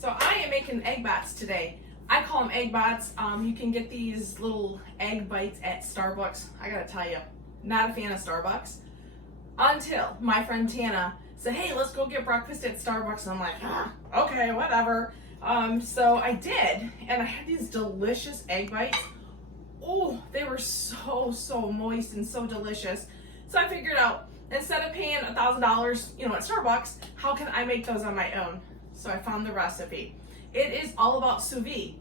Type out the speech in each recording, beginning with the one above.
So I am making egg bites today. I call them egg bites. You can get these little egg bites at Starbucks. I gotta tell you, not a fan of Starbucks. Until my friend Tana said, hey, let's go get breakfast at Starbucks. And I'm like, okay, whatever. So I did, and I had these delicious egg bites. Oh, they were so moist and so delicious. So I figured out, instead of paying $1,000, at Starbucks, how can I make those on my own? So I found the recipe. It is all about sous vide.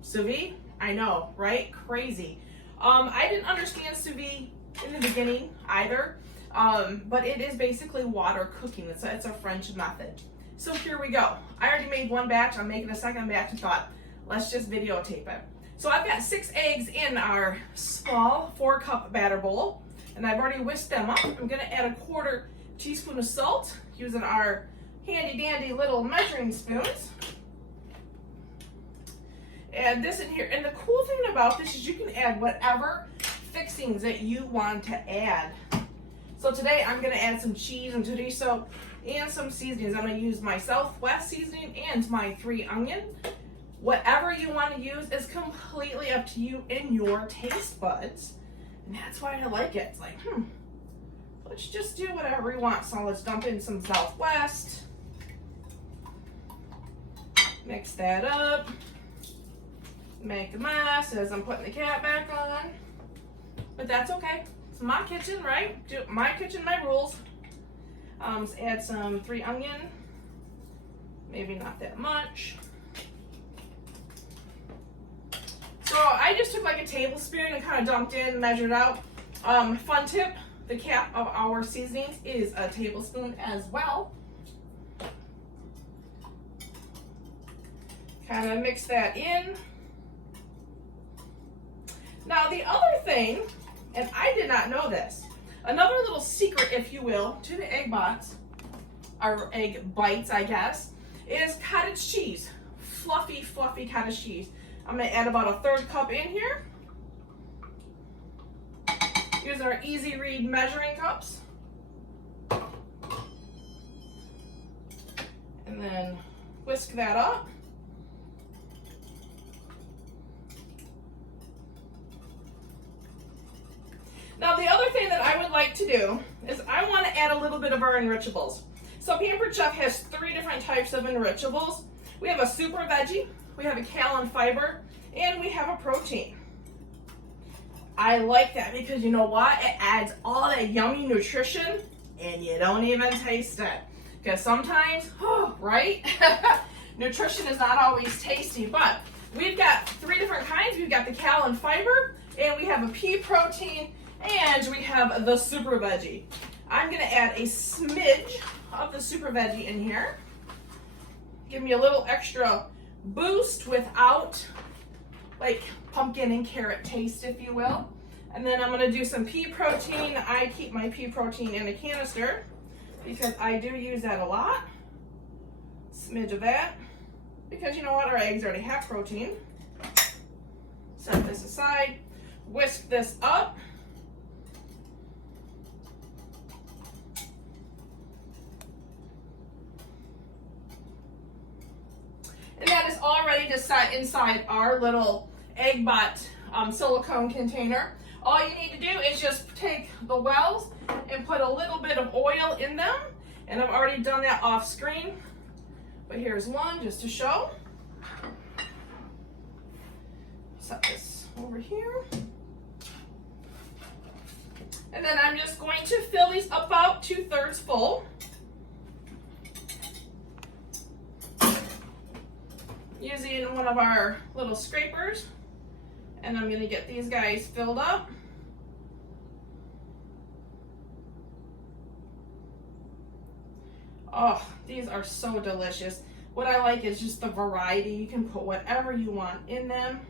Sous vide? I know, right? Crazy. I didn't understand sous vide in the beginning either, but it is basically water cooking. It's a French method. So here we go. I already made one batch. I'm making a second batch and thought, let's just videotape it. So I've got 6 eggs in our small 4-cup batter bowl, and I've already whisked them up. I'm gonna add a 1/4 teaspoon of salt using our handy dandy little measuring spoons. Add this in here. And the cool thing about this is you can add whatever fixings that you want to add. So today I'm gonna add some cheese and chorizo and some seasonings. I'm gonna use my Southwest seasoning and my 3 onion. Whatever you want to use is completely up to you and your taste buds. And that's why I like it. It's like, let's just do whatever we want. So let's dump in some Southwest. Mix that up. Make a mess as I'm putting the cap back on. But that's okay. It's my kitchen, right? Do my kitchen, my rules. Let's add some 3 onion. Maybe not that much. So I just took like a tablespoon and kind of dumped in, measured out. Fun tip, the cap of our seasonings is a tablespoon as well. Kind of mix that in. Now the other thing, and I did not know this, another little secret, if you will, to the egg bites, or egg bites, I guess, is cottage cheese. Fluffy cottage cheese. I'm gonna add about a 1/3 cup in here. Use our easy read measuring cups. And then whisk that up. Now the other thing that I would like to do is I want to add a little bit of our enrichables. So Pampered Chef has 3 different types of enrichables. We have a super veggie, we have a kale and fiber, and we have a protein. I like that because you know what? It adds all that yummy nutrition and you don't even taste it. Because sometimes, right? Nutrition is not always tasty, but we've got 3 different kinds. We've got the kale and fiber, and we have a pea protein, and we have the super veggie. I'm gonna add a smidge of the super veggie in here. Give me a little extra boost without like pumpkin and carrot taste, if you will. And then I'm gonna do some pea protein. I keep my pea protein in a canister because I do use that a lot. Smidge of that. Because you know what, our eggs already have protein. Set this aside, whisk this up. And that is all ready to set inside our little egg bite silicone container. All you need to do is just take the wells and put a little bit of oil in them. And I've already done that off screen. But here's one just to show. Set this over here. And then I'm just going to fill these up about 2/3 full. Using one of our little scrapers, and I'm going to get these guys filled up. Oh, these are so delicious. What I like is just the variety. You can put whatever you want in them.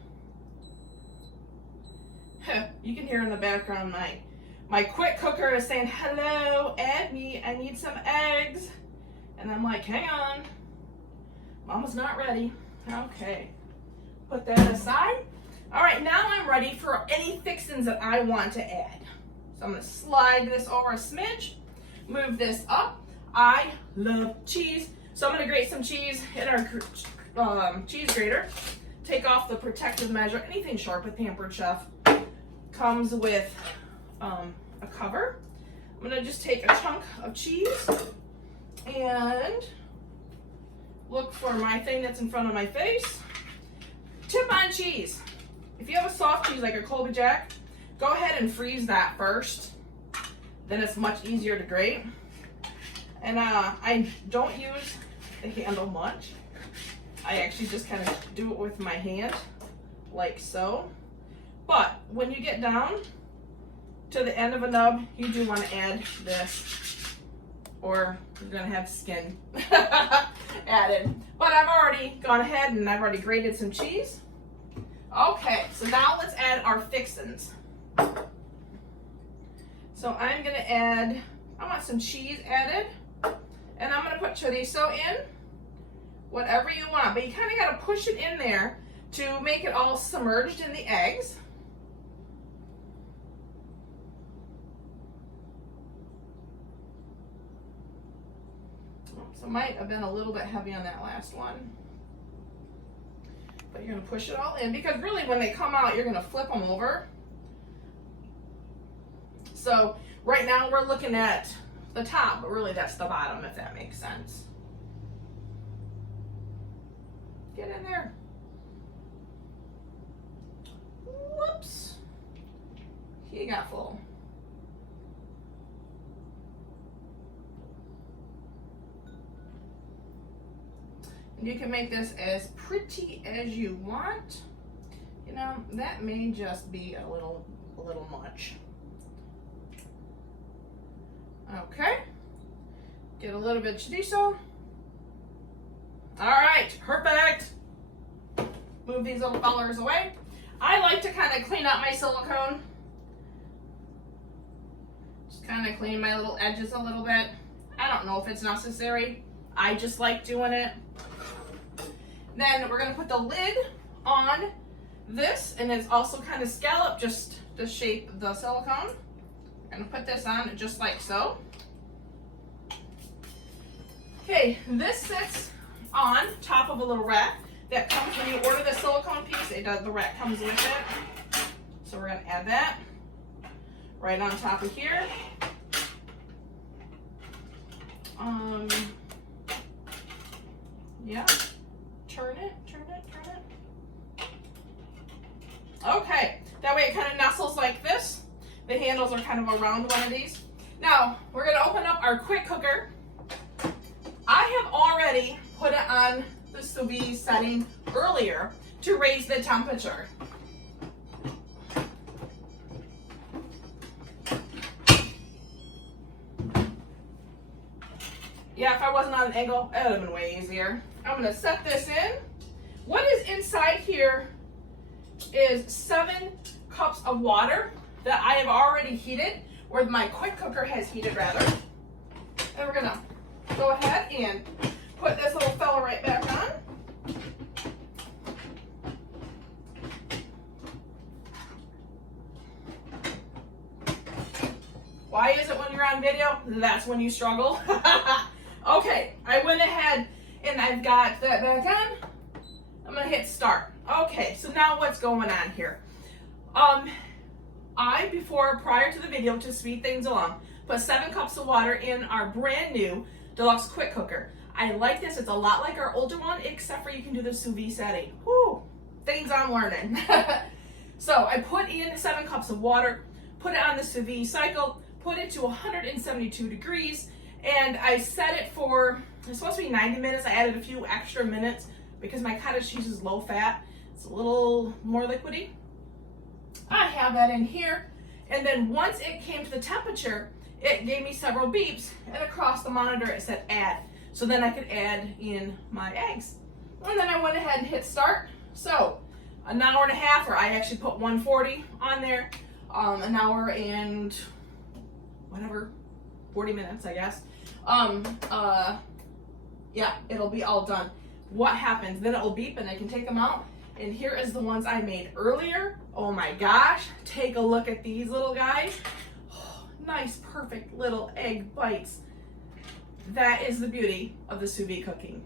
You can hear in the background my quick cooker is saying, hello, add me, I need some eggs. And I'm like, hang on, Mama's not ready. Okay, put that aside. All right, now I'm ready for any fixings that I want to add. So I'm gonna slide this over a smidge, move this up. I love cheese, so I'm gonna grate some cheese in our cheese grater. Take off the protective measure. Anything sharp with Pampered Chef comes with a cover. I'm gonna just take a chunk of cheese and look for my thing that's in front of my face. Tip on cheese. If you have a soft cheese like a Colby Jack, go ahead and freeze that first. Then it's much easier to grate. And I don't use the handle much. I actually just kind of do it with my hand, like so. But when you get down to the end of a nub, you do want to add this, or you're gonna have skin added. But I've already gone ahead and I've already grated some cheese. Okay, so now let's add our fixins. So I'm gonna add, I want some cheese added, and I'm gonna put chorizo in, whatever you want, but you kind of gotta push it in there to make it all submerged in the eggs. So it might have been a little bit heavy on that last one. But you're gonna push it all in, because really when they come out, you're gonna flip them over. So right now we're looking at the top, but really that's the bottom, if that makes sense. Get in there. Whoops. He got full. And you can make this as pretty as you want. You know, that may just be a little much. Okay. Get a little bit of chorizo. All right, perfect. Move these little fellers away. I like to kind of clean up my silicone. Just kind of clean my little edges a little bit. I don't know if it's necessary. I just like doing it. Then we're gonna put the lid on this, and it's also kind of scalloped just to shape the silicone. I'm gonna put this on just like so. Okay, this sits on top of a little rack that comes when you order the silicone piece. The rack comes with it. So we're gonna add that right on top of here. Yeah. Turn it. Okay, that way it kind of nestles like this. The handles are kind of around one of these. Now, we're gonna open up our quick cooker. I have already put it on the sous vide setting earlier to raise the temperature. Yeah, if I wasn't on an angle, it would have been way easier. I'm gonna set this in. What is inside here is 7 cups of water that I have already heated, or my quick cooker has heated rather. And we're gonna go ahead and put this little fella right back on. Why is it when you're on video, that's when you struggle? Okay, I went ahead and I've got that back on. I'm gonna hit start. Okay, so now what's going on here? Prior to the video, to speed things along, put 7 cups of water in our brand new deluxe quick cooker. I like this. It's a lot like our older one, except for you can do the sous vide setting. Whoo, things I'm learning. So I put in 7 cups of water, put it on the sous vide cycle, put it to 172 degrees, and I set it for, it's supposed to be 90 minutes. I added a few extra minutes because my cottage cheese is low fat. It's a little more liquidy. I have that in here. And then once it came to the temperature, it gave me several beeps, and across the monitor it said add. So then I could add in my eggs. And then I went ahead and hit start. So an hour and a half, or I actually put 140 on there, an hour and whatever, 40 minutes, I guess. Yeah, it'll be all done. What happens? Then it will beep and I can take them out. And here is the ones I made earlier. Oh my gosh, take a look at these little guys. Oh, nice, perfect little egg bites. That is the beauty of the sous vide cooking.